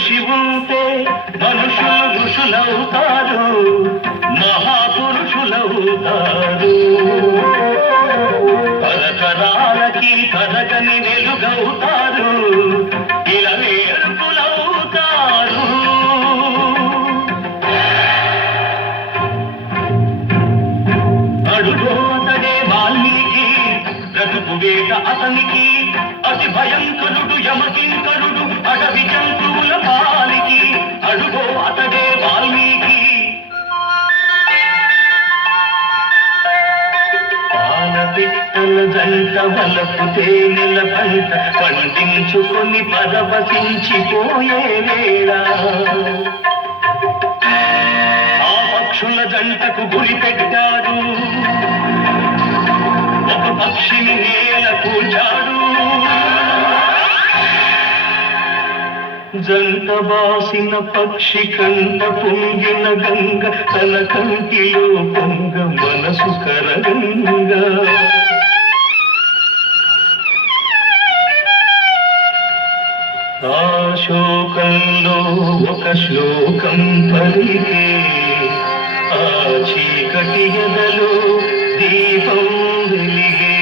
కృషి ఉంటే మనుషులు ఋషులవుతారు, మహాపురుషులవుతారు. తరతరాలకి తరగని వెలుగవుతారు, ఇలా వేడుకులవుతారు. అడుగో అతడే వాల్మీకి, బ్రతుకు వేట అతనికి, అతి భయంకరుడు యమకింకరుడు అడవి జంతువుల పాలికి. అడుగో అతడే వాల్మీకి. పాలపిట్టల జంట వలపు తేనెల పంట పండించుకొని పరవశించిపోయే వేళ, ఆ పక్షుల జంటకు గురి పెట్టాడు, ఒక పక్షిని నేల కూర్చాడు. జంట బాసిన పక్షి కంట పొంగిన గంగ తన కంటిలో పొంగ మనసు కరగంగా. ఆ శోకంలో ఒక శ్లోకం పలికే, ఆ చీకటి ఎదలో దీపం వెలిగే.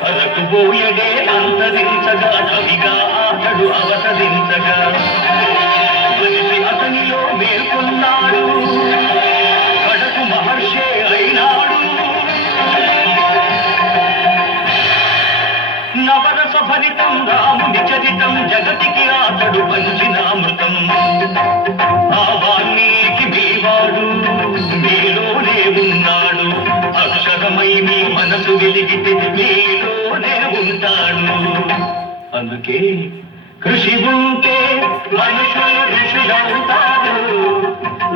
కరకుబోయడే అంతరించగా, కవిగా అతడు అవతరించగా, మనిషి అతనిలో మేల్కొన్నాడు, కడకు మహర్షే అయినాడు. నవరస భరితం రాముని చరితం, జగతికి అతడు పంచిన అమృతం. ఆ వాల్మీకి మీవాడు, మీలోనే ఉన్నాడు, అక్షరమై మీ మనసు వెలిగితే మీలోనే ఉంటాడు. అందుకే కృషి ఉంటే మనుషులు ఋషులవుతారు,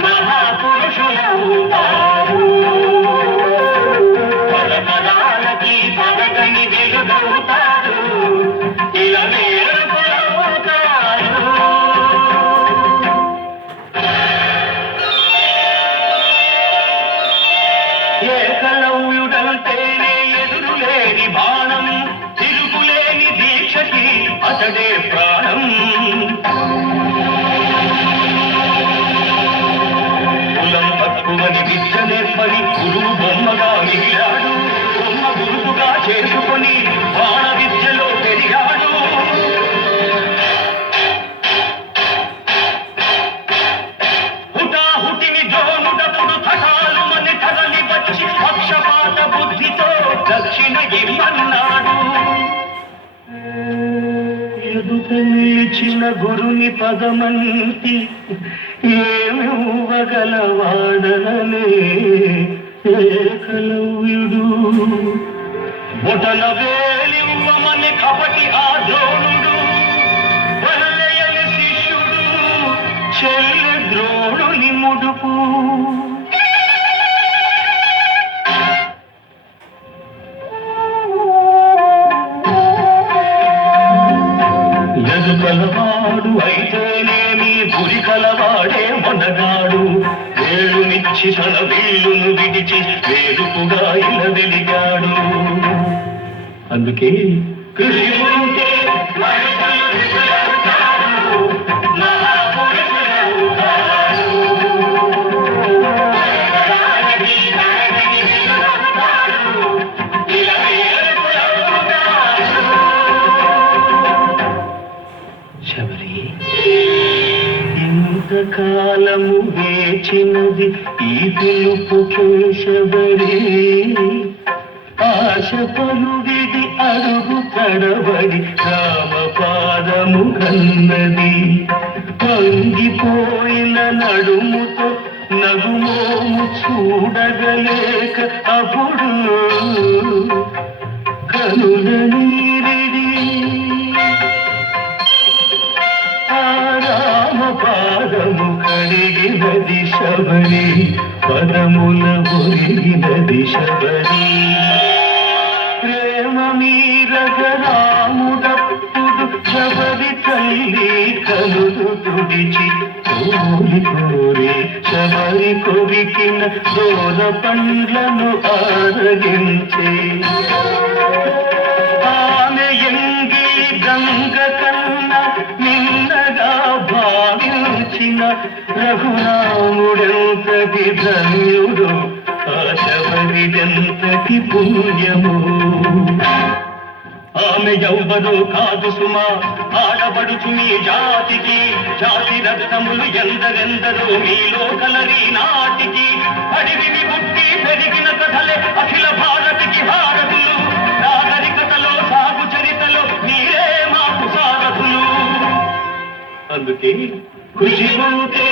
మహాపురుషులవుతారు. పరపదాలకి పదగని వెలుగవుతారు, ఇలా వేడుకులవుతారు. ఏకలవ్యుడంటేనే ఎదురులేని బాణం, తిరుగులేని దీక్షకి అతడే ప్రాణం. కులం తక్కువని విద్య నేర్పని గురువు బొమ్మగా మిగిలాడు, బొమ్మ గురువుగా చేసుకొని బాణ విద్యలో పెరిగాడు. హుటాహుటిని జోనుడప్పుడు థటాలు మని కదలి వచ్చి పక్షపాత బుద్ధితో దక్షిణ ఇమ్మన్నాడు. ఎదుట నిలిచిన గురుని పదమంతి ఏమివ్వగలవాడననే ఏకలవ్యుడు. బొటన వేలివ్వమని కపటి ఆ ద్రోణుడు, వనలేయని శిష్యుడు చెల్లె ద్రోణుని ముడుపు. ఎదుకలవాడు అయితేనేమి గురి కలవాడే మొనగాడు, వేలునిచ్చి తన వీలును విడిచి వేలుపుగా ఇలా వెలిగాడు. అందుకే కృషి ఉంటే మనుషులు ఋషులవుతారు, మహాపురుషులవుతారు. ఇలా శబరి ఎంతకాలము వేచినది ఈ పిలుపుకే శబరి, ఆశ పలువిడి అడుగు తడబడి రామపాదము కన్నది. పొంగిపోయిన నడుముతో నగుమోము చూడగలేక అప్పుడు కనుల నీరిడి పాదము కడిగినది శబరి, పదముల ఒరిగినది శబరి. ప్రేమ మీరగ రాముడప్పుడు శబరి తల్లి కనులు తుడిచి కోరి కోరి శబరి కొరికిన దూర పండ్లను ఆరగించి ఆమె ఎంగి గంగ కన్న కన్నది ధన్యుడు ఆ శబరిదెంతటి పుణ్యము. ఆమె ఎవ్వరో కాదు సుమా ఆడబడుచు మీ జాతికి, జాతి రత్నములు ఎందరెందరో మీలో కలరి నాటికి. అడివిని పుట్టి పెరిగిన కథలే అఖిల భారతికి భారతులు, నాగరికతలో సాగు చరితలో మీరే మాకు సారథులు. అందుకే కృషి ఉంటే